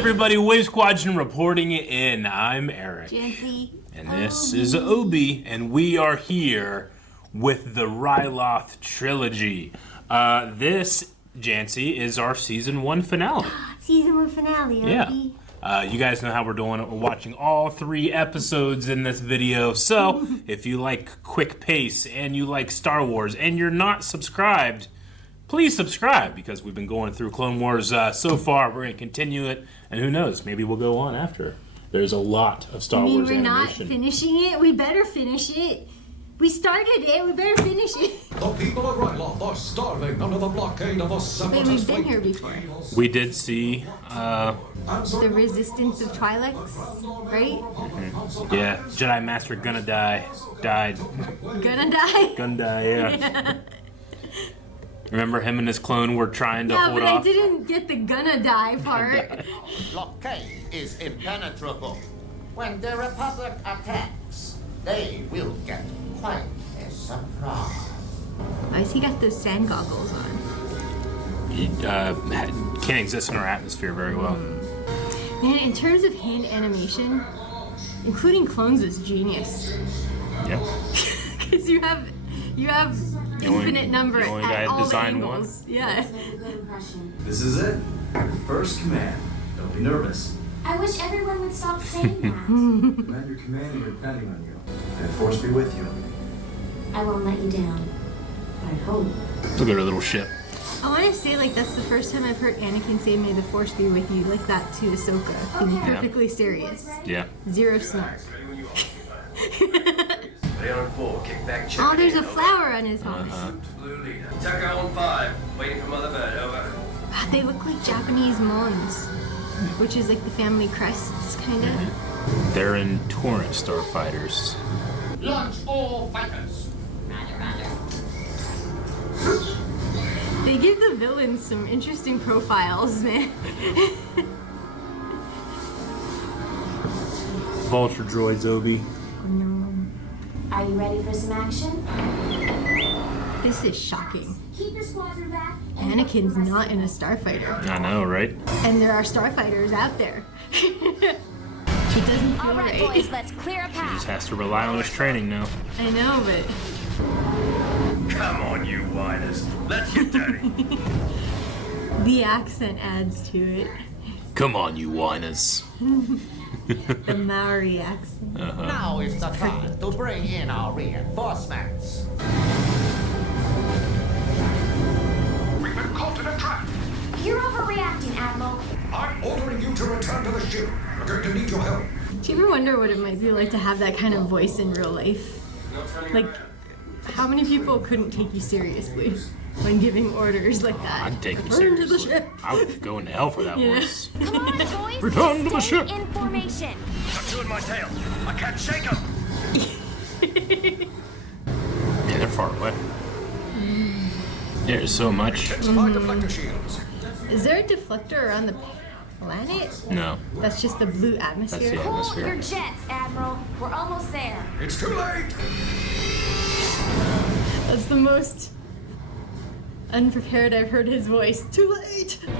everybody? Wave Squadron reporting in. I'm Eric. Janci. And this is Obi, and we are here with the Ryloth Trilogy. This, Janci, is our Season 1 finale. Season 1 finale, Obi. Yeah. You guys know how we're doing it. We're watching all 3 episodes in this video. So, if you like quick pace, and you like Star Wars, and you're not subscribed, please subscribe, because we've been going through Clone Wars so far. We're going to continue it, and who knows, maybe we'll go on after. There's a lot of Star Wars animation. We're not finishing it? We better finish it. We started it, we better finish it. The people of Ryloth are starving under the blockade of a Separatist. Wait, we've been here before. We did see, the resistance of Twi'leks, right? Yeah, Jedi Master gonna die. Died. Gonna die? Gonna die, yeah. Remember him and his clone were trying to hold off? Yeah, but I didn't get the gonna die part. Blockade is impenetrable. When the Republic attacks, they will get quite a surprise. Why has he got those sand goggles on? He can't exist in our atmosphere very well. Man, in terms of hand animation, including clones is genius. Yeah. Because you have infinite number you only at gotta all design the angles. one. Yeah. This is it. First command. Don't be nervous. I wish everyone would stop saying that. Commander Command, we're depending on you. May the Force be with you. I won't let you down. I hope. Look at her little ship. I want to say, like, that's the first time I've heard Anakin say, "May the Force be with you," like that to Ahsoka, being perfectly serious. Yeah. Zero snark. Kickback, Oh, there's a flower on his helmet. Tucker on 5, waiting for Mother Bird, over. They look like Japanese mons, which is like the family crests, kind of. They're in Torrent starfighters. Launch all fighters. They give the villains some interesting profiles, man. Vulture droids, Obi. Are you ready for some action? This is shocking. Keep your squadron back. Anakin's not in a starfighter. I know, right? And there are starfighters out there. She doesn't feel All right, right. boys, let's clear a Just path. has to rely on his training now. I know, but Come on, you whiners. Let's get dirty. the accent adds to it. Come on, you whiners. The Maori accent. Now is the time to bring in our reinforcements. We've been caught in a trap. You're overreacting, Admiral. I'm ordering you to return to the ship. We're going to need your help. Do you ever wonder what it might be like to have that kind of voice in real life? Like, how many people couldn't take you seriously when giving orders like that? I'd take it Return to the seriously. ship. I would go into hell for that Yeah. voice. Come on, boys. Return to the Stay ship. in formation. Got two in my tail. I can't shake them. Yeah, they're far away. There's so much. Intensify deflector shields. Is there a deflector around the planet? No. That's just the blue atmosphere. That's the Hold your atmosphere. jets, Admiral. We're almost there. It's too late. That's the most unprepared I've heard his voice. Too late! Get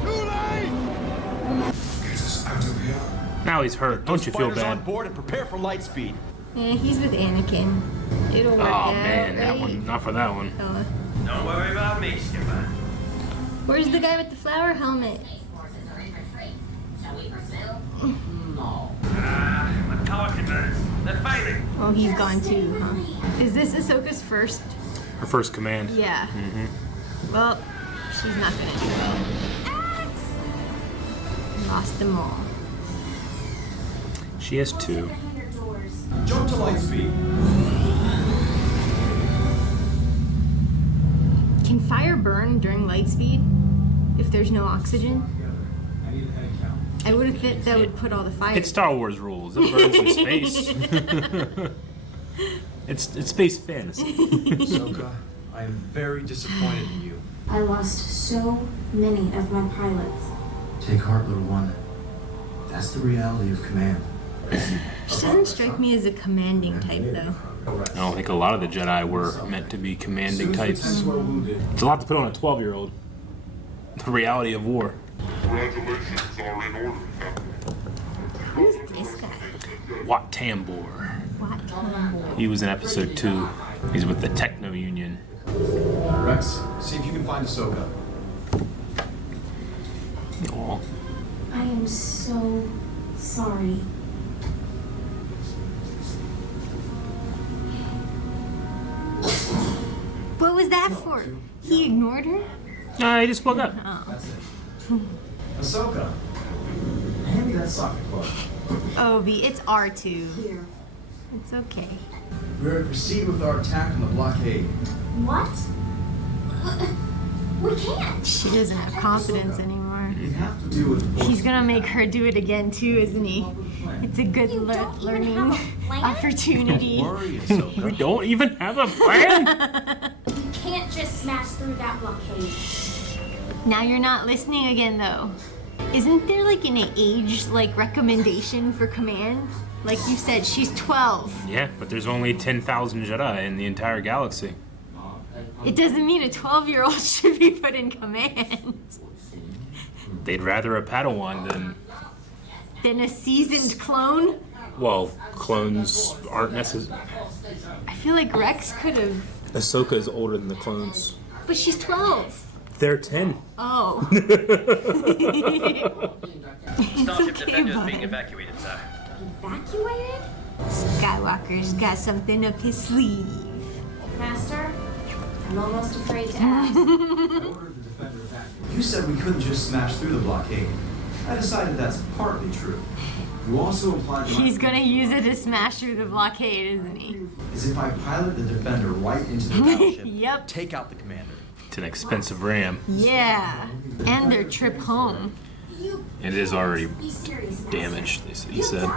us out of here. Now he's hurt. Don't you feel Fighters on bad? board and prepare for light speed. He's with Anakin. It'll work Oh out, man, that right? one. Not for that one. Don't worry about me, Skipper. Where's the guy with the flower helmet? My power converters. They're failing. Oh, he's gone too, huh? Is this Ahsoka's first? Her first command. Yeah. Well, she's not gonna do well. Lost them all. She has 2. Jump to light speed. Can fire burn during light speed if there's no oxygen? I need a head count. I would have thought that would put all the fire. It's Star Wars rules. It burns in space. It's space fantasy. Ahsoka, I am very disappointed in you. I lost so many of my pilots. Take heart, little one. That's the reality of command. She doesn't strike me as a commanding type, though. I don't think a lot of the Jedi were meant to be commanding types. Lieutenants were wounded. It's a lot to put on a 12-year-old. The reality of war. Congratulations are in order, Captain. Who's this guy? Wat Tambor. Wat Tambor. He was in episode 2. He's with the Techno Union. Rex, see if you can find Ahsoka. Aw. I am so sorry. What was that for? He ignored her? He just woke up. Oh. That's it. Ahsoka, hand me that socket plug. Obi, it's R2. Here. It's okay. We're to proceed with our attack on the blockade. What? We can't. She doesn't have confidence anymore. We have to do it. He's gonna make her do it again too, isn't he? It's a good You don't even learning have a plan? opportunity. Don't worry, Ahsoka. We don't even have a plan? You can't just smash through that blockade. Now you're not listening again though. Isn't there like an age recommendation for command? Like you said, she's 12. Yeah, but there's only 10,000 Jedi in the entire galaxy. It doesn't mean a 12-year-old should be put in command. They'd rather a Padawan Than a seasoned clone? well, clones aren't necessary. I feel like Rex could have. Ahsoka is older than the clones. But she's 12. They're 10. Oh. Starship okay, Defender is bud. being evacuated, sir. Evacuated? Skywalker's got something up his sleeve. Master, I'm almost afraid to ask. I ordered the defender back. You said we couldn't just smash through the blockade. I decided that's partly true. You also implied that He's gonna use it to smash through the blockade, isn't he? is if I pilot the defender right into the battleship, Yep. take out the commander. It's an expensive ram. Yeah. And their trip home. You It is already be serious, Master. damaged, he said.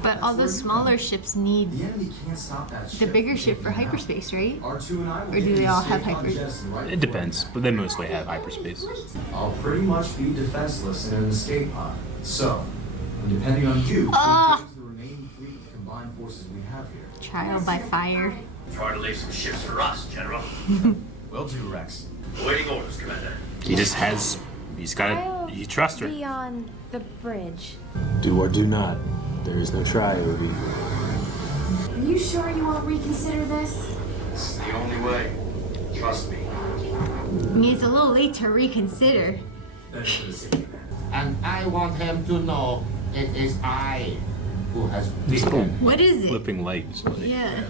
But all the smaller ships need The enemy can't stop that ship. the bigger ship for hyperspace, right? R2 and I will Or do get they the all have escape pod hyper- jettison right It depends, but they mostly have hyperspace. I'll pretty much be defenseless in an escape pod. So, I'm depending on you to Ah. engage the remaining fleet of combined forces we have here. Trial by fire. Try to leave some ships for us, General. Will do, Rex. Awaiting orders, Commander. He's gotta, you trust her. Be on the bridge. Do or do not. There is no try, Obi. Are you sure you won't reconsider this? This is the only way. Trust me. I mean, it's a little late to reconsider. And I want him to know it is I who has beaten. What is it? Flipping lights. Yeah.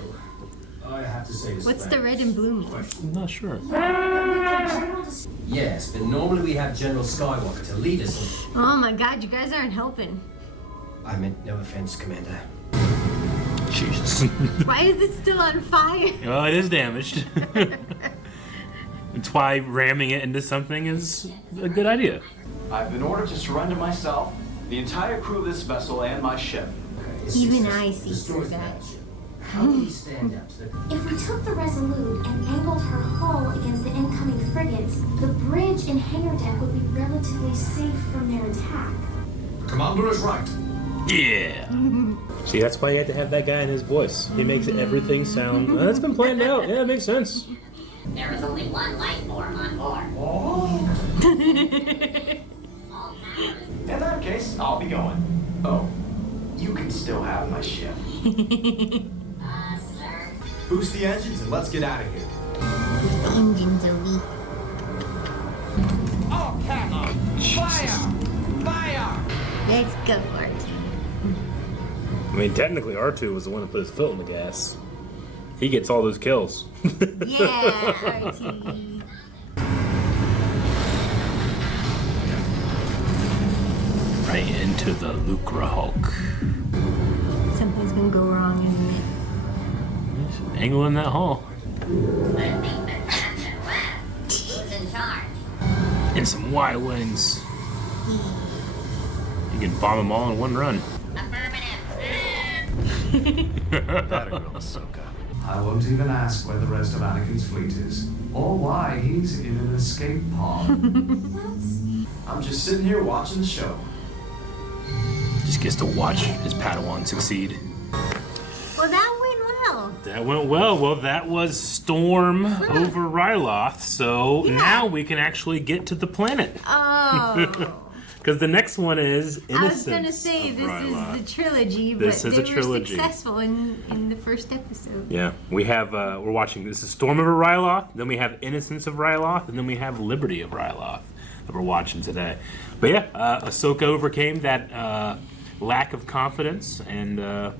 I have to say this. What's the red and blue mean? I'm not sure. Yes, but normally we have General Skywalker to lead us. Oh my god, you guys aren't helping. I meant no offense, Commander. Jesus. Why is it still on fire? Well, it is damaged. That's why ramming it into something is a good idea. I've been ordered to surrender myself, the entire crew of this vessel, and my ship. Even I see through that. How do we stand up to the... If we took the Resolute and angled her hull against the incoming frigates, the bridge and hangar deck would be relatively safe from their attack. Commander is right. Yeah. See, that's why you have to have that guy in his voice. He makes everything sound. That's been planned out. Yeah, it makes sense. There is only one life form on board. In that case, I'll be going. Oh, you can still have my ship. Sir. Boost the engines and let's get out of here. The engines are weak. Oh, Captain! Fire! Fire! Let's go for it. I mean, technically, R2 was the one that put his foot on the gas. He gets all those kills. Yeah, RT. Right into the Lucra Hulk. Something's gonna go wrong, isn't it? Angling that hull. Who's in charge? And some Y-Wings. You can bomb them all in one run. That girl, Ahsoka. I won't even ask where the rest of Anakin's fleet is, or why he's in an escape pod. I'm just sitting here watching the show. Just gets to watch his Padawan succeed. Well, that went well. That went well. Well, that was Storm over Ryloth, so now we can actually get to the planet. Oh. Because the next one is Innocence. I was gonna say this Ryloth. is the trilogy, but This is they a were trilogy. successful in the first episode. Yeah, we have, we're watching, this is Storm of Ryloth, then we have Innocence of Ryloth, and then we have Liberty of Ryloth that we're watching today. But yeah, Ahsoka overcame that lack of confidence and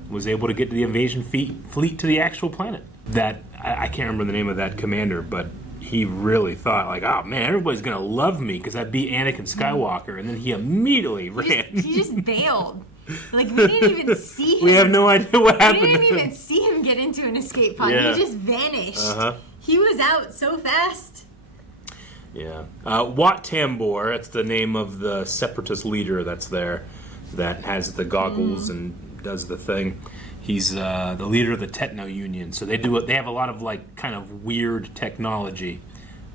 was able to get the invasion fleet to the actual planet. That, I can't remember the name of that commander, but he really thought, like, oh man, everybody's gonna love me because I beat Anakin Skywalker, and then he immediately ran. He just bailed. Like, we didn't even see him. We have no idea what happened. We didn't to him. even see him get into an escape pod. Yeah. He just vanished. Uh-huh. He was out so fast. Yeah. Wat Tambor, that's the name of the Separatist leader that's there, that has the goggles and does the thing. He's the leader of the Techno Union. So they have a lot of, like, kind of weird technology,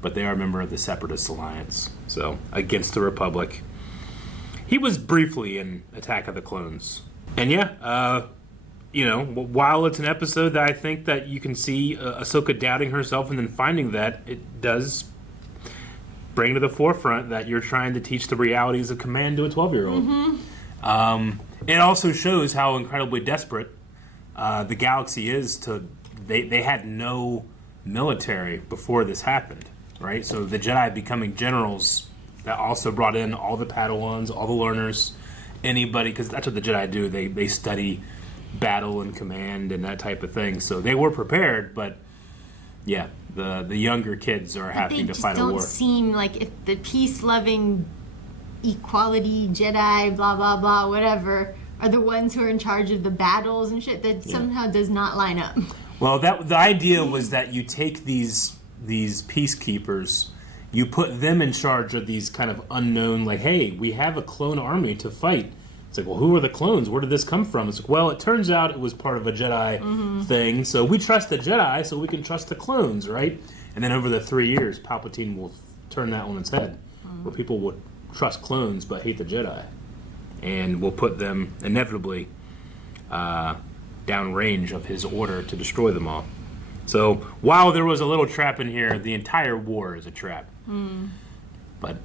but they are a member of the Separatist Alliance. So, against the Republic. He was briefly in Attack of the Clones. And yeah, you know, while it's an episode that I think that you can see Ahsoka doubting herself and then finding that, it does bring to the forefront that you're trying to teach the realities of command to a 12-year-old. It also shows how incredibly desperate the galaxy is to... They had no military before this happened, right? So the Jedi becoming generals, that also brought in all the Padawans, all the learners, anybody, because that's what the Jedi do. They study battle and command and that type of thing. So they were prepared, but yeah, the younger kids are having to fight a war. They just don't seem like if the peace-loving, equality, Jedi, blah, blah, blah, whatever, are the ones who are in charge of the battles and shit. That somehow does not line up. Well, the idea was that you take these peacekeepers, you put them in charge of these kind of unknown, like, hey, we have a clone army to fight. It's like, well, who are the clones? Where did this come from? It's like, well, it turns out it was part of a Jedi thing, so we trust the Jedi, so we can trust the clones, right? And then over the 3 years, Palpatine will turn that on its head, where people would trust clones but hate the Jedi, and will put them, inevitably, downrange of his order to destroy them all. So, while there was a little trap in here, the entire war is a trap. But,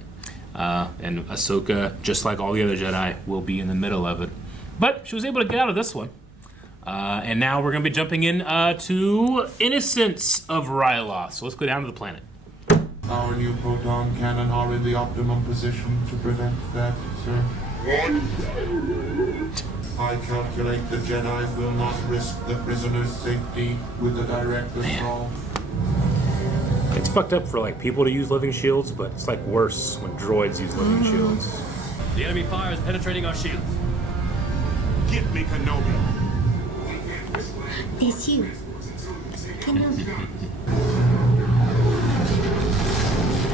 and Ahsoka, just like all the other Jedi, will be in the middle of it. But she was able to get out of this one. And now we're going to be jumping in to Innocence of Ryloth. So let's go down to the planet. Our new proton cannon are in the optimum position to prevent that, sir. I calculate the Jedi will not risk the prisoner's safety with a direct assault. It's fucked up for, like, people to use living shields, but it's, like, worse when droids use living shields. The enemy fire is penetrating our shields. Get me, Kenobi. It's you. Kenobi.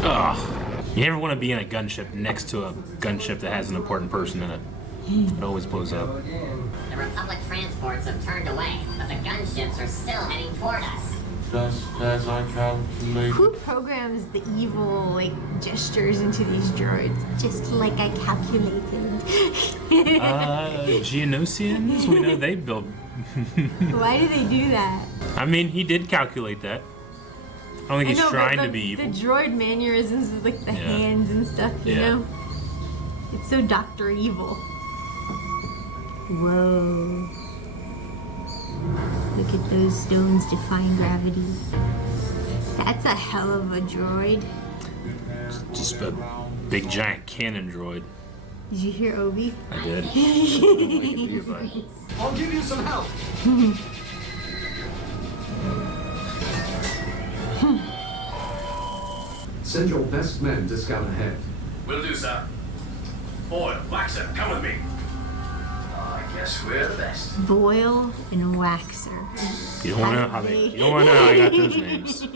Ugh. You ever want to be in a gunship next to a gunship that has an important person in it? It always blows up. The Republic transports have turned away, but the gunships are still heading toward us. Just as I calculated. Who programs the evil, like, gestures into these droids? Just like I calculated. Geonosians? We know they build... Why do they do that? I mean, he did calculate that. I don't think he's trying to be evil. The droid mannerisms with, like, the hands and stuff, you know? It's so Dr. Evil. Whoa. Look at those stones defying gravity. That's a hell of a droid. Just a big giant cannon droid. Did you hear Obi? I did. I'll give you some help. Send your best men to scout ahead. Will do, sir. Boyle, Waxer, come with me. I guess we're the best. Boyle and Waxer. You don't want to know how I got those names.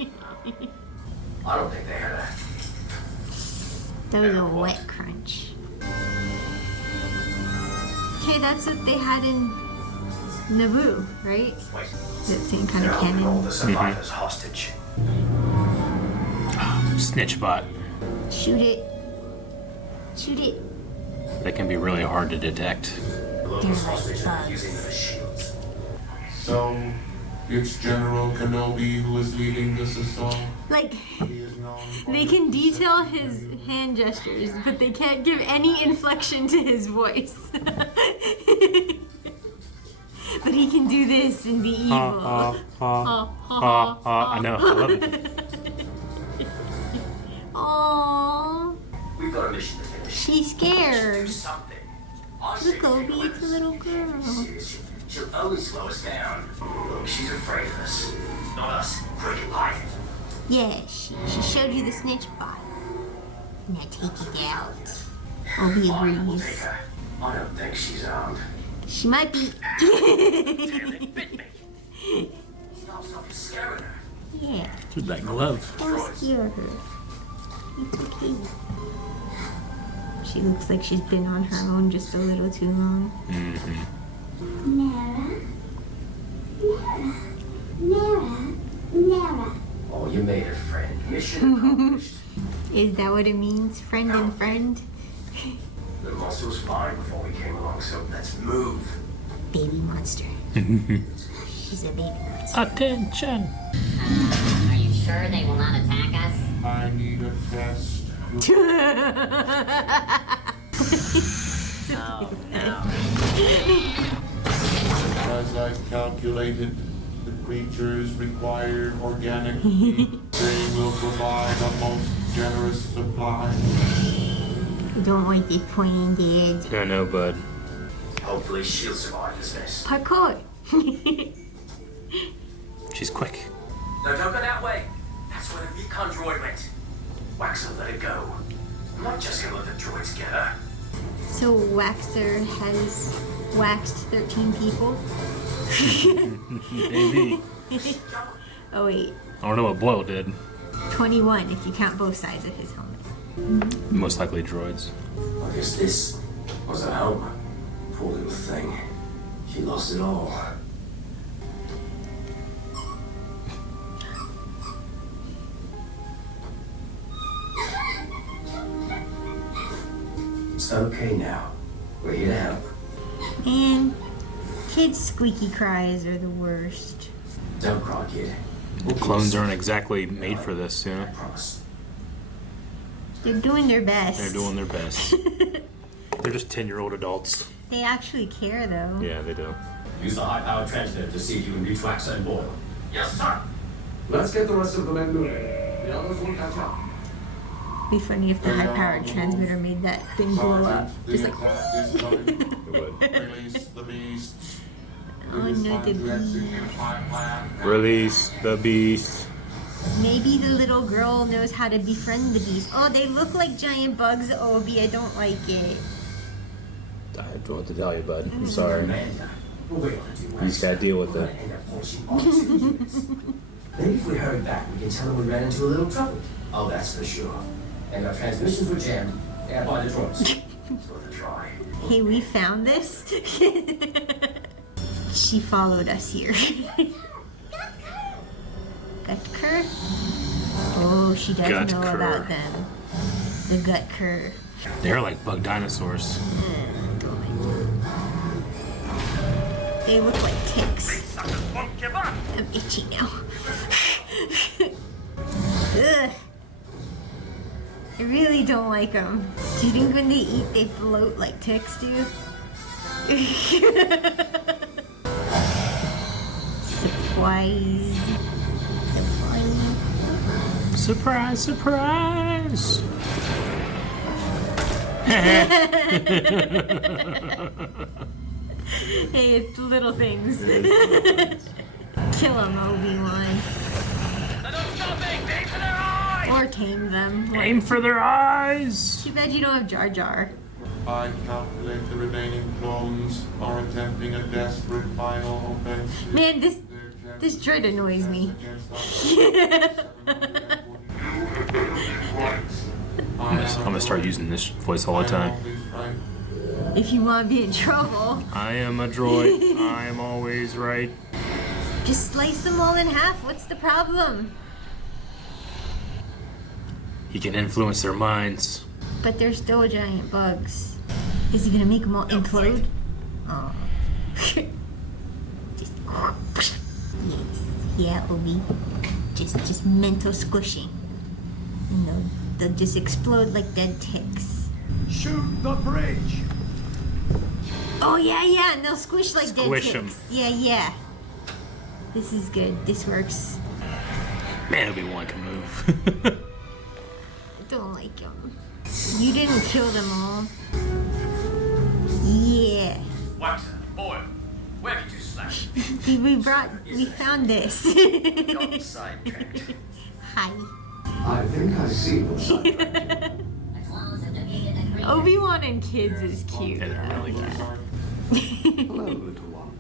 I don't think they had a... That was a wet crunch. Okay, that's what they had in Naboo, right? That same kind of cannon. Hold the survivors hostage. Snitchbot. Shoot it. Shoot it. That can be really hard to detect. So, it's General Kenobi who is leading this assault. Like, He is known for they can detail his hand gestures, but they can't give any inflection to his voice. But he can do this and be evil. I know, I love it. Aww. We've got a mission to finish. She's scared. Something. Look, Obi, it's a little girl. She'll only slow us down. Look, she's afraid of us. Not us. Cricket like. Yeah, she showed you the snitch bot. Now take it out. Obi We'll take agrees. her. I don't think she's armed. She might be. Damn, it bit me. Stop scaring her. Yeah. With that glove. Don't scare her. It's okay. She looks like she's been on her own just a little too long. Nera. Oh, you made her, friend. Mission accomplished. Is that what it means? Friend and friend? The monster was fine before we came along, so let's move. Baby monster. She's a baby monster. Attention. Are you sure they will not attack us? I need a test. As I calculated, the creatures required organic meat. They will provide a most generous supply. Don't want the pointed. I know, bud. Hopefully she'll survive this mess. Parkour. She's quick. No, don't go that way. That's where the recon droid went. Waxer, let it go. I'm not just gonna let the droids get her. So Waxer has waxed 13 people? Maybe. Oh wait, I don't know what Boyle did. 21 if you count both sides of his helmet. Most likely droids. I guess this was her home. Poor little thing. She lost it all. It's okay now. We're here to help. And kids' squeaky cries are the worst. Don't cry, kid. Clones aren't exactly made for this, you know? Promise. They're doing their best. They're doing their best. They're just 10-year-old adults. They actually care though. Yeah, they do. Use the high-powered transmitter to see if you can reach Waxer and Boyle. Yes, sir. Let's get the rest of the men moving. The others will catch up. Be funny if the high-powered transmitter made that thing blow up. The Just like, attack is going. Release the beasts. oh It is no, time the to beast. execute my plan. Release the beast. Maybe the little girl knows how to befriend the beast. Oh, they look like giant bugs, Obi. I don't like it. I don't know what to tell you, bud. I'm sorry. Amanda, what we're gonna do, You just gotta deal with we're it. gonna end up launching all two units. Maybe if we hurry back, we can tell them we ran into a little trouble. Oh, that's for sure. And our transmissions were jammed. And by the droids. Worth a try. Hey, we found this. She followed us here. Gutker? Oh, she does know Gutker. about them. The Gutker. They're like bug dinosaurs. They look like ticks. Won't give up. I'm itchy now. Ugh. I really don't like them. Do you think when they eat, they float like ticks do? Surprise. Surprise, surprise! Hey, it's little things. Kill them, Obi-Wan. Or tame them. Aim for their eyes! Too bad you don't have Jar Jar. I calculate the remaining clones are attempting a desperate final offensive. Man, this droid annoys me. I'm gonna start using this voice all the time. If you want to be in trouble, I am a droid. I am always right. just slice them all in half. What's the problem? He can influence their minds. But they're still giant bugs. Is he gonna make them all implode? Oh. Just yes, yeah, Obi. Just mental squishing. They'll just explode like dead ticks. Shoot the bridge! Oh yeah, and they'll squish like Squish dead ticks. Yeah. This is good. This works. Man, Obi-Wan can move. I don't like him. You didn't kill them all. Yeah. Waxer, boy, where did you slash? We found this. Got sidetracked. Hi. I think I see what's sidetracked. Obi-Wan and kids is cute. That's really good. Hello, little one.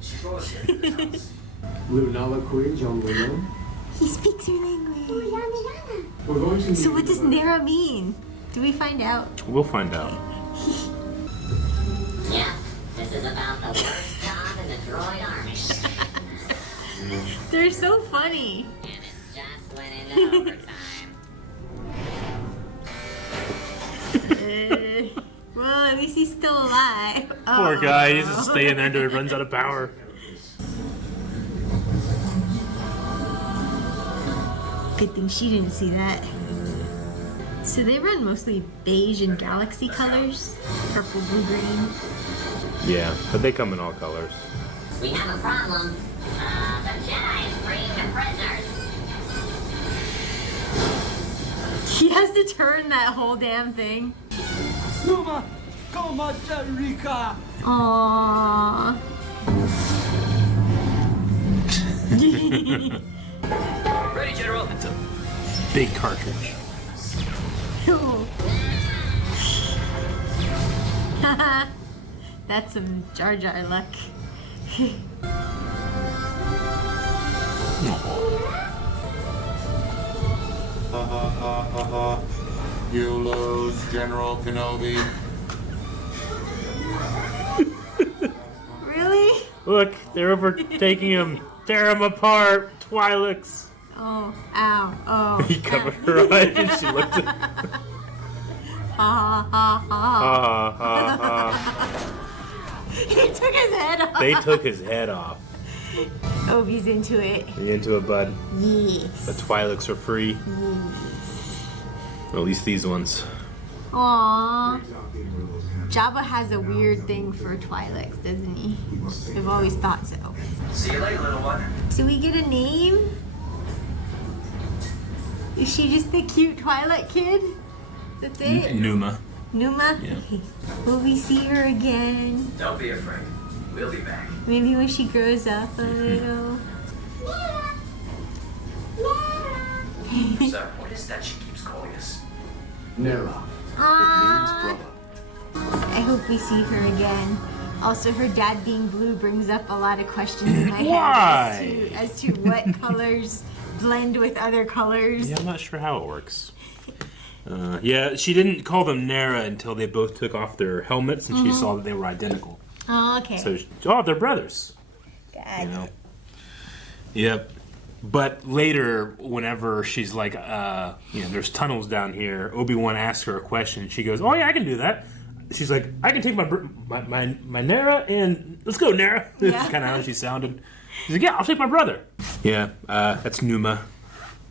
She brought us here to this house. Lunala John Willow. He speaks your language. We're going to So what does Nera mean? Do we find out? We'll find out. Yeah, this is about the worst job in the droid army. They're so funny. And it just went into overtime. Well, at least he's still alive. Poor guy, he's just staying there until he runs out of power. Good thing she didn't see that. So they run mostly beige and galaxy colors. Purple, blue, green. Yeah, but they come in all colors. We have a problem. The Jedi is freeing the prisoners. He has to turn that whole damn thing. Numa, Koma Jarika! Aww. Ready, General. That's a big cartridge. That's some Jar Jar luck. You lose, General Kenobi. Really? Look, they're overtaking him. Tear him apart, Twi'leks. Oh, ow, oh. He covered her eyes and she looked at Ha ha ha ha ha. He took his head off. They took his head off. Obi's into it. You into it, bud? Yes. The Twi'leks are free. Or at least these ones. Aww. Jabba has a weird thing for Twi'leks, doesn't he? I've always thought so. See you later, little one. Do we get a name? Is she just the cute Twi'lek kid? That's it? Numa. Numa? Yeah. Will we see her again? Don't be afraid. We'll be back. Maybe when she grows up a little. So, what is that she keeps calling us? Nera. I hope we see her again. Also, her dad being blue brings up a lot of questions in my head as to what colors blend with other colors. Yeah, I'm not sure how it works. Yeah, she didn't call them Nera until they both took off their helmets and she saw that they were identical. Oh, okay. So, they're brothers. God. You know? Yep. But later, whenever she's like, there's tunnels down here, Obi-Wan asks her a question. She goes, oh yeah, I can do that. She's like, I can take my Nera and let's go, Nera. Yeah. That's kind of how she sounded. She's like, yeah, I'll take my brother. Yeah, that's Numa.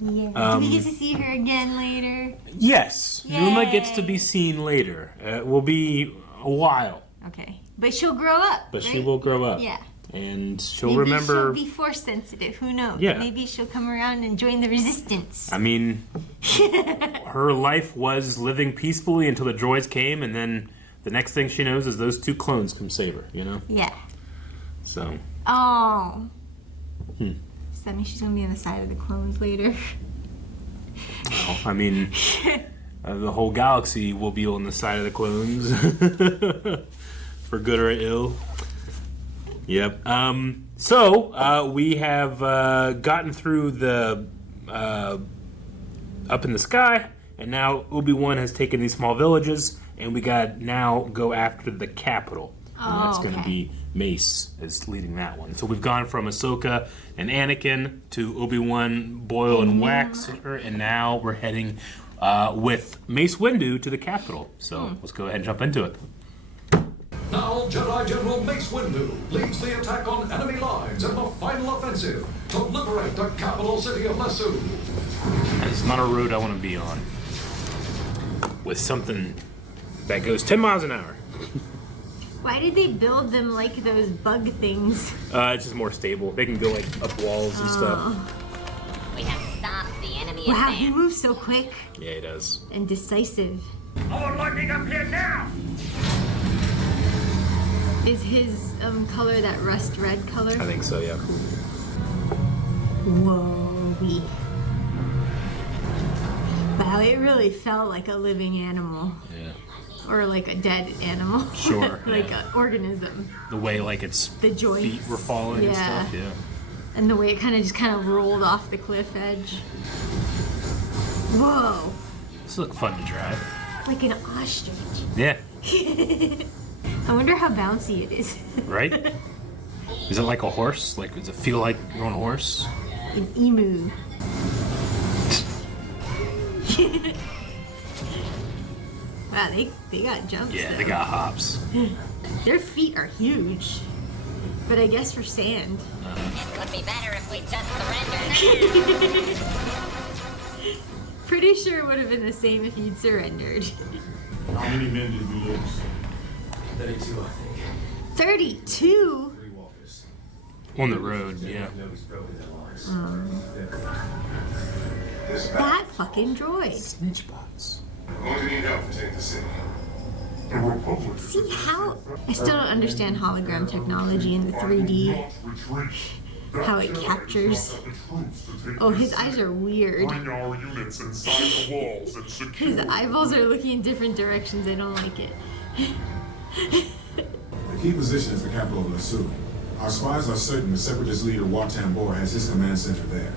Yeah. Do we get to see her again later? Yes, Yay. Numa gets to be seen later. It will be a while. Okay. But she'll grow up. But right? she will grow up. Yeah. And she'll Maybe remember. she'll be force sensitive. Who knows? Yeah. Maybe she'll come around and join the resistance. I mean, her life was living peacefully until the droids came, and then the next thing she knows is those two clones come save her, you know? Yeah. So. Oh. Does that mean she's going to be on the side of the clones later? Well, I mean, the whole galaxy will be on the side of the clones. For good or ill. Yep. So, we have gotten through the up in the sky, and now Obi-Wan has taken these small villages, and we got now go after the capital. And that's going to be Mace is leading that one. So we've gone from Ahsoka and Anakin to Obi-Wan, Boyle, and Waxer, and now we're heading with Mace Windu to the capital. So let's go ahead and jump into it. Now Now, Jedi General Mace Windu leads the attack on enemy lines in the final offensive to liberate the capital city of Lasso. It's not a road I want to be on. With something that goes 10 miles an hour. Why did they build them like those bug things? It's just more stable. They can go like up walls and stuff. We have stopped the enemy Wow, advance. he moves so quick Yeah, he does. and decisive. More lightning up here now! Is his color that rust red color? I think so, yeah. Whoa. Wow, it really felt like a living animal. Yeah. Or like a dead animal. Sure. Like yeah. an organism. The way like its The joints. feet were falling and stuff, yeah. And the way it kind of rolled off the cliff edge. Whoa. This looks fun to drive. It's like an ostrich. Yeah. I wonder how bouncy it is. Right? Is it like a horse? Like, does it feel like you're on a horse? An emu. Wow, they got jumps. Yeah, though. they got hops. Their feet are huge. But I guess for sand. It would be better if we just surrendered. Pretty sure it would have been the same if you'd surrendered. How many men did we lose? 32, I think. 32? 3 walkers. On the road, yeah. Nobody's broken their lines. That fucking droid. Snitch bots. Going to need help to take the city. The Republic. See how? I still don't understand hologram technology in the 3D. How it captures. Oh, his eyes are weird. Bring our units inside the walls and secure. His eyeballs are looking in different directions. I don't like it. The key position is the capital of Lasso. Our spies are certain the Separatist leader Wat Tambor has his command center there.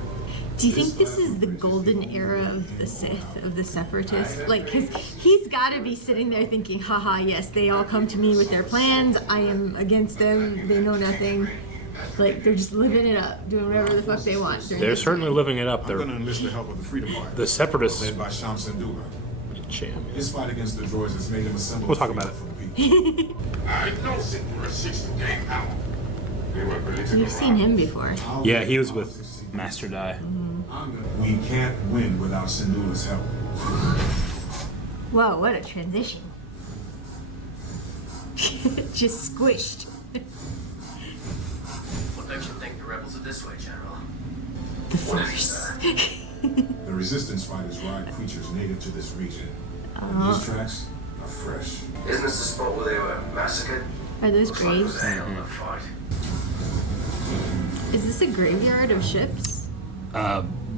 Do you think this is the golden era of the Sith, of the Separatists? Like, cause he's gotta be sitting there thinking, haha, yes, they all come to me with their plans, I am against them, they know nothing. Like, they're just living it up, doing whatever the fuck they want. They're certainly living it up. I'm going to enlist the help of the Freedom Fighters. The Separatists. Led by Cham Syndulla. Cham. His fight against the droids has made him a symbol. We'll talk about it. I know Syndulla 60 game out. They were political. You've seen him before. Yeah, he was with Master Dai. We can't win without Syndulla's help. Whoa, what a transition. Just squished. What makes you think the rebels are this way, General? The Force. The Resistance fighters ride creatures native to this region. And these tracks are fresh. Isn't this the spot where they were massacred? Are those Looks like it was graves? a hell of a fight. Is this a graveyard of ships?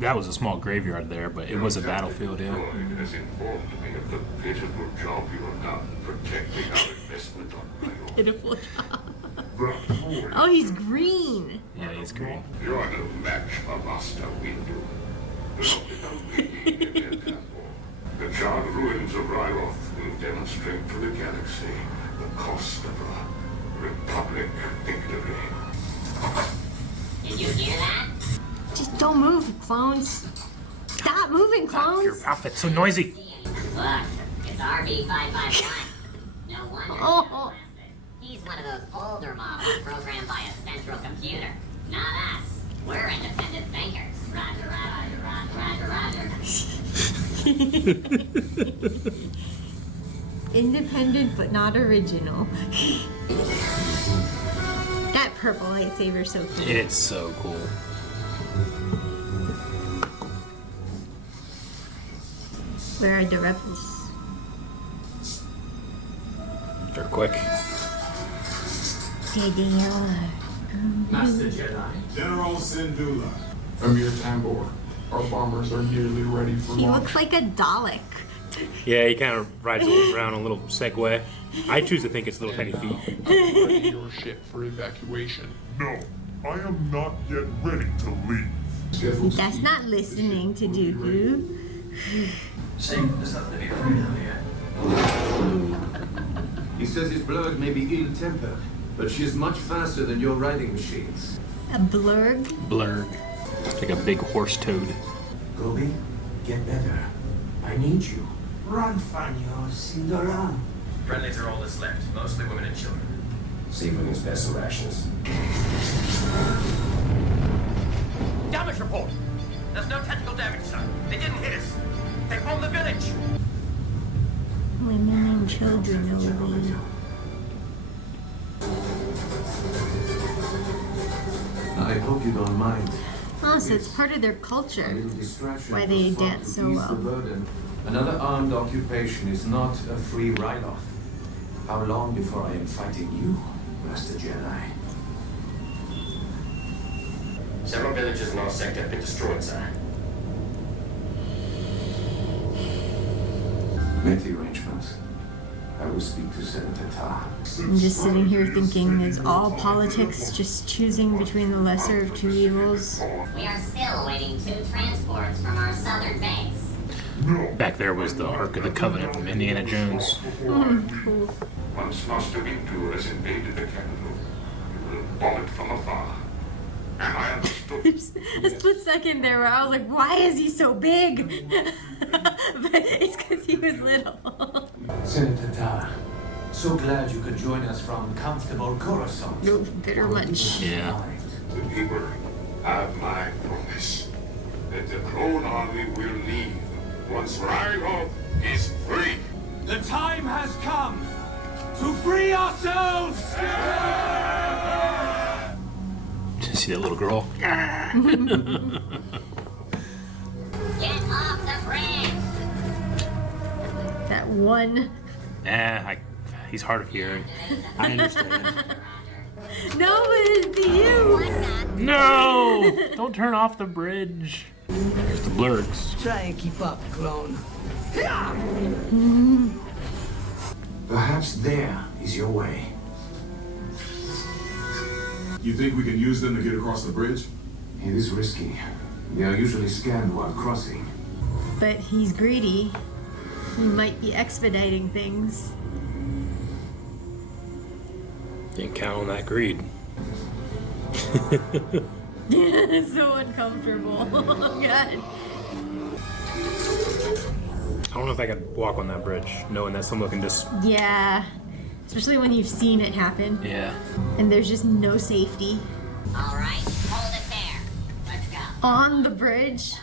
That was a small graveyard there, but it was a battlefield, yeah. Droid has informed me of the pitiful job you have done protecting our investment on Ryloth. Pitiful job. That droid Oh, he's green. Yeah, he's green. You are no match for Master Windu. The charred ruins of Ryloth will demonstrate to the galaxy the cost of a Republic victory. Did you hear that? Just don't move, clones. Stop moving, clones. Your outfit's so noisy. Look, it's RB559. No wonder. Oh. He's one of those older models programmed by a central computer. Not us. We're independent thinkers. Roger, roger, roger, roger, roger. Independent but not original. That purple lightsaber's so cool. It's so cool. Where are the rebels? They're quick. There they are. Master Jedi. General Syndulla. Amir Tambor. Our bombers are nearly ready for He launch. looks like a Dalek. Yeah, he kind of rides around a little Segway. I choose to think it's little tiny feet. Ready your ship for evacuation. No, I am not yet ready to leave. That's not listening to Dooku. See, there's nothing to be afraid of here. He says his blurg may be ill-tempered, but she is much faster than your riding machines. A blurg? Blurg. Like a big horse toad. Gobi, get better. I need you. Run, Fanyo, Syndulla. Friendlies are all that's left, mostly women and children. Safe against vessel rations. Damage report. There's no technical damage, sir. They didn't hit us. They bombed the village. Women and children over. I hope you don't mind. Oh, so it's part of their culture. Why they dance so well. Another armed occupation is not a free Ryloth. How long before I am fighting you, Master Jedi? Several villages in our sector have been destroyed, sir. Make the arrangements. I will speak to Senator Ta. I'm just sitting here thinking, is all politics just choosing between the lesser of two evils? We are still awaiting 2 transports from our southern base. Back there was the Ark of the Covenant from Indiana Jones. Cool. Once Master Windu has invaded the capital, he will bomb it from afar. And I understood. There's a split second there where I was like, why is he so big? But it's because he was little. Senator Ta, so glad you could join us from comfortable Coruscant. No, bitter much. Yeah. The people have my promise that the clone army will leave once Ryloth is free. The time has come to free ourselves! See that little girl? Get off the bridge! That one. He's hard of hearing. I understand. No, but it'd be you. No! Don't turn off the bridge. There's the blurks. Try and keep up, clone. Perhaps there is your way. You think we can use them to get across the bridge? It is risky. They are usually scanned while crossing. But he's greedy. He might be expediting things. Didn't count on that greed. Yeah, it's so uncomfortable. Oh, God. I don't know if I could walk on that bridge, knowing that someone can just... Yeah. Especially when you've seen it happen. Yeah. And there's just no safety. All right, hold it there. Let's go. On the bridge.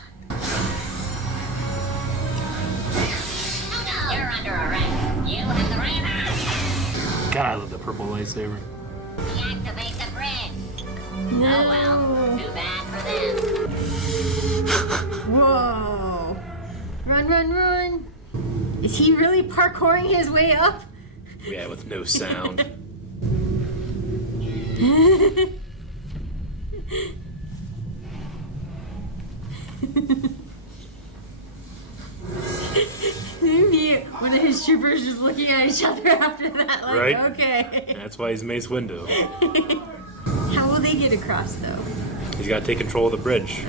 You're under arrest. You have the right. God, I love the purple lightsaber. Deactivate the bridge. No. Oh well, too bad for them. Whoa. Run, run, run. Is he really parkouring his way up? Yeah, with no sound. One of his troopers just looking at each other after that, like, Right? okay. That's why he's Mace Windu. How will they get across, though? He's got to take control of the bridge.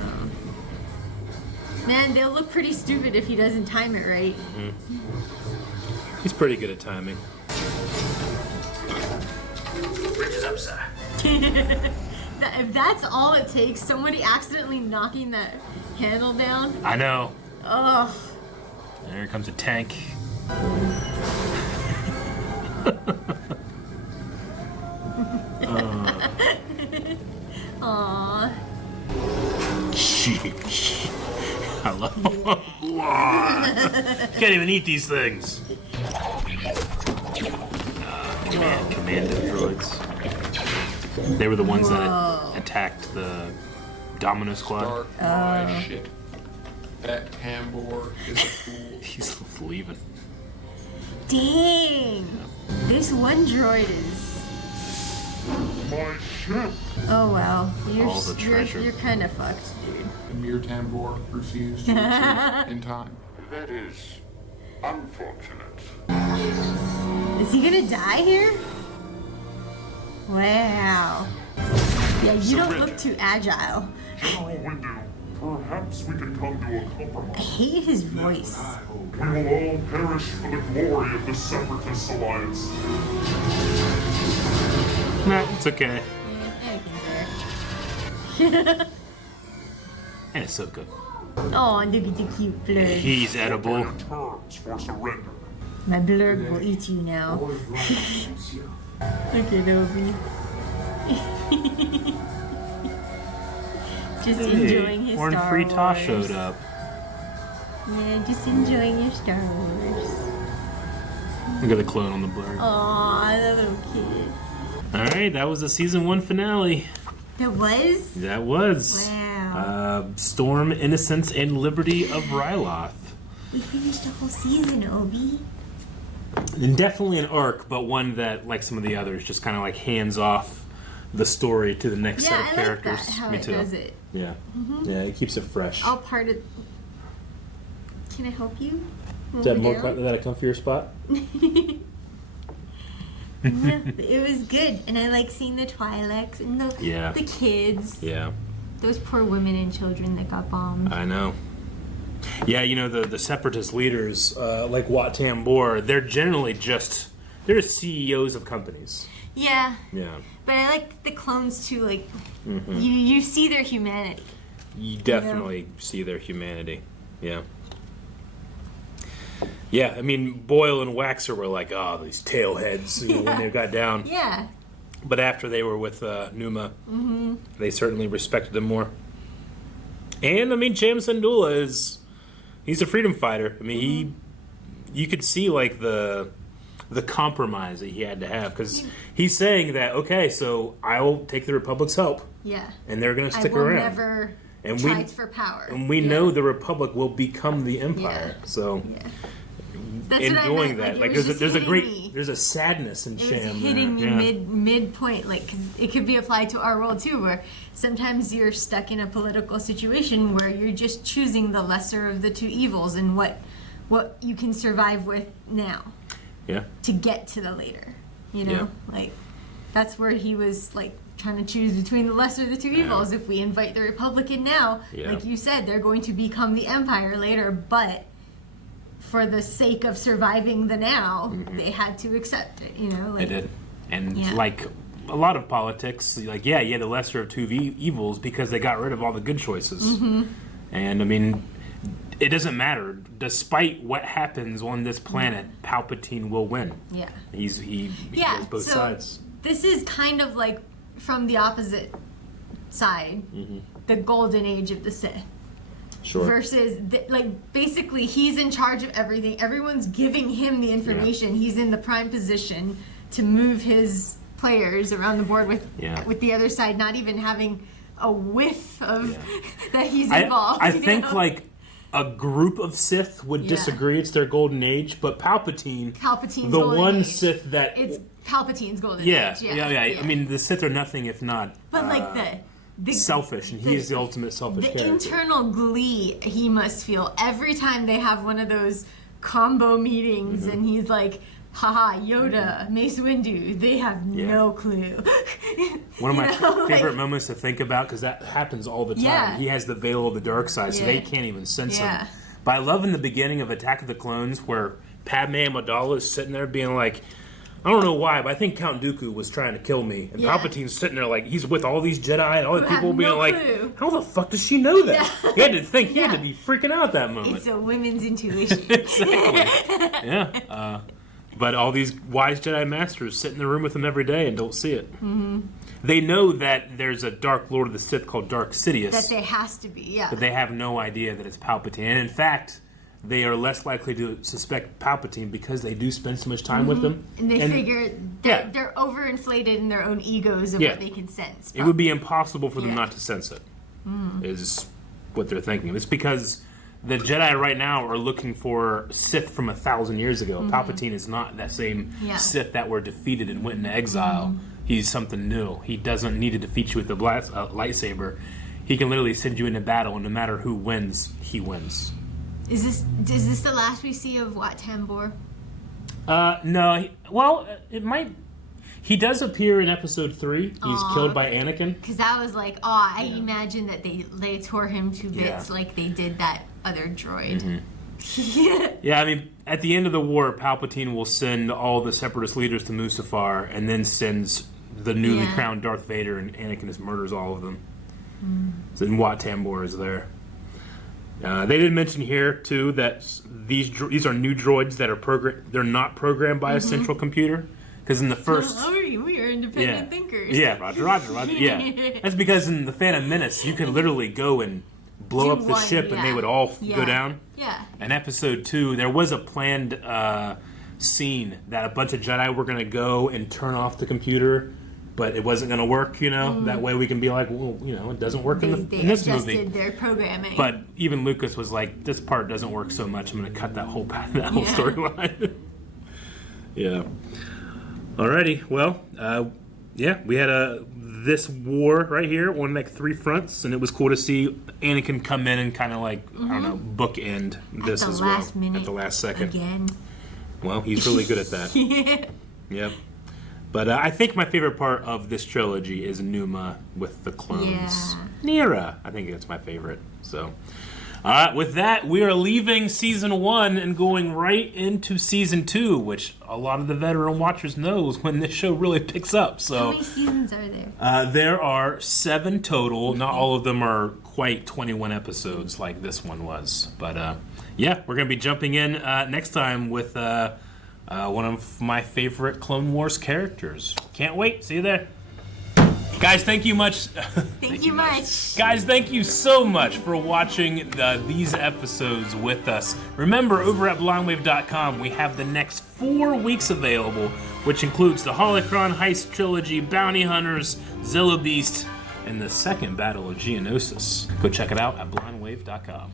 Man, they'll look pretty stupid if he doesn't time it right. Mm-hmm. He's pretty good at timing. Bridge is up, sir. If that's all it takes, somebody accidentally knocking that handle down. I know. Ugh. There comes a tank. Aww. Sheesh. I love Can't even eat these things. Commando droids. They were the ones that attacked the Domino Squad. My shit. That Tambor is a fool. He's leaving. Dang. This one droid is. My ship. Oh well. All the treasure. You're kind of fucked, dude. Emir Tambor receives to return in time. That is unfortunate. Is he gonna die here? Wow. Yeah, you don't look too agile. General Windu, perhaps we can come to a I compromise. hate his voice. We will all perish for the glory of the Separatist alliance. Nah, it's okay. Yeah, And Ahsoka. oh, look at the cute flirt. He's edible. Terms for surrender. My blurb will eat you now. All is right against you. Look at Obi. Just enjoying his Horn Star Free Wars. Tosh showed up. Yeah, just enjoying your Star Wars. Look at the clone on the blur. Aw, that little kid. Alright, that was the season 1 finale. That was? That was. Wow. Storm, Innocence, and Liberty of Ryloth. We finished a whole season, Obi. And definitely an arc, but one that, like some of the others, just kind of like hands off the story to the next set of characters. I like that, how Me it too. does it. Yeah. Mhm. Yeah, it keeps it fresh. All part of... Can I help you? Is that more is that a comfier spot? No, it was good, and I like seeing the Twi'leks and the kids. Yeah. Those poor women and children that got bombed. I know. Yeah, you know, the Separatist leaders, like Wat Tambor, they're generally they're CEOs of companies. Yeah. Yeah. But I like the clones too, like, Mm-hmm. you see their humanity. You definitely see their humanity. Yeah. Yeah, I mean, Boyle and Waxer were like, oh, these tailheads, you know, when they got down. Yeah. But after they were with Numa, they certainly respected them more. And, I mean, Cham Syndulla he's a freedom fighter. I mean, you could see, like, the compromise that he had to have. Because he's saying that, okay, so I'll take the Republic's help. Yeah. And they're going to stick I will around. never and fight for power. And we know the Republic will become the Empire. Yeah. So... Yeah. That's enjoying that, like there's a sadness in Cham. It was hitting me midpoint, like, cause it could be applied to our world too, where sometimes you're stuck in a political situation where you're just choosing the lesser of the two evils and what you can survive with now. Yeah. To get to the later, you know, like that's where he was like trying to choose between the lesser of the two evils. If we invite the Republican now, like you said, they're going to become the Empire later, but for the sake of surviving the now, they had to accept it, you know? Like, they did. And like a lot of politics, like, you had the lesser of two evils because they got rid of all the good choices. And, I mean, it doesn't matter. Despite what happens on this planet, Palpatine will win. Yeah. He has both sides. This is kind of like from the opposite side, the golden age of the Sith. Sure. Versus, like, basically, he's in charge of everything. Everyone's giving him the information. He's in the prime position to move his players around the board with the other side, not even having a whiff of that he's involved. I think, like, a group of Sith would disagree it's their golden age, but Palpatine's the one Sith that... It's Palpatine's golden age. Yeah. I mean, the Sith are nothing if not... But, like, the selfish, and he is the ultimate selfish character. The internal glee he must feel every time they have one of those combo meetings, and he's like, haha, Yoda, Mace Windu, they have no clue. One of my favorite moments to think about, because that happens all the time. Yeah. He has the veil of the dark side, so they can't even sense him. But I love in the beginning of Attack of the Clones where Padme Amidala is sitting there being like, I don't know why, but I think Count Dooku was trying to kill me. And Palpatine's sitting there like, he's with all these Jedi and all the people being like, how the fuck does she know that? He had to think, he had to be freaking out that moment. It's a women's intuition. Exactly. But all these wise Jedi Masters sit in the room with him every day and don't see it. They know that there's a Dark Lord of the Sith called Dark Sidious. That there has to be, But they have no idea that it's Palpatine. And in fact... they are less likely to suspect Palpatine because they do spend so much time with them. And they figure they're overinflated in their own egos of what they can sense. It would be impossible for them not to sense it, is what they're thinking. It's because the Jedi right now are looking for Sith from 1,000 years ago. Palpatine is not that same Sith that were defeated and went into exile. He's something new. He doesn't need to defeat you with a lightsaber. He can literally send you into battle, and no matter who wins, he wins. Is this the last we see of Wat Tambor? No. It might. He does appear in episode 3. He's killed by Anakin. Because I was like, I imagine that they tore him to bits like they did that other droid. Yeah, I mean, at the end of the war, Palpatine will send all the Separatist leaders to Mustafar, and then sends the newly crowned Darth Vader, and Anakin just murders all of them. So then Wat Tambor is there. They did mention here too that these are new droids that are they're not programmed by a central computer. Because in the first, we are independent thinkers. Yeah, Roger. Yeah, that's because in the Phantom Menace you could literally go and blow up the ship and they would all go down. Yeah. In Episode 2, there was a planned scene that a bunch of Jedi were going to go and turn off the computer, but it wasn't going to work. That way we can be like, well, it doesn't work in this movie. They adjusted their programming. But even Lucas was like, this part doesn't work so much. I'm going to cut that whole storyline. Yeah. Alrighty, well, we had this war right here on like 3 fronts, and it was cool to see Anakin come in and kind of like, I don't know, bookend this as well. At the last second. Again. Well, he's really good at that. Yep. But I think my favorite part of this trilogy is Numa with the clones. Yeah. Nera, I think that's my favorite. So, with that, we are leaving Season 1 and going right into Season 2, which a lot of the veteran watchers knows when this show really picks up. So, how many seasons are there? There are 7 total. Not all of them are quite 21 episodes like this one was. But, we're going to be jumping in next time with one of my favorite Clone Wars characters. Can't wait. See you there. Guys, thank you much. Thank you much. Guys, thank you so much for watching these episodes with us. Remember, over at blindwave.com, we have the next 4 weeks available, which includes the Holocron Heist Trilogy, Bounty Hunters, Zilla Beast, and the second Battle of Geonosis. Go check it out at blindwave.com.